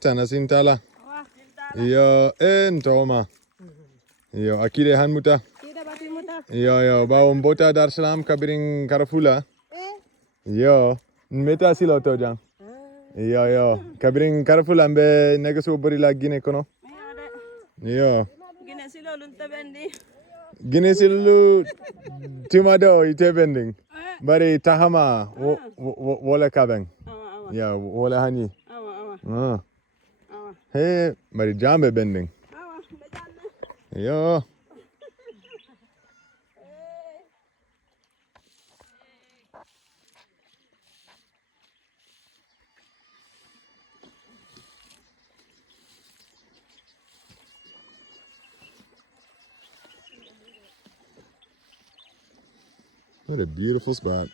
Tana sintala. Yo, ntoma. Yo, akile hanmuta. Yo, ba umbota Dar Salaam kabiring Karafula. Yo, meta siloto jang. Yo, kabiring Karafula ambe negasu bori la Gine kono. Yo. Gine silu timado ite bending. Bari tahama wala kabeng. Ya, wala hani. Hey, bari jambe bending. Yo. What a beautiful spot.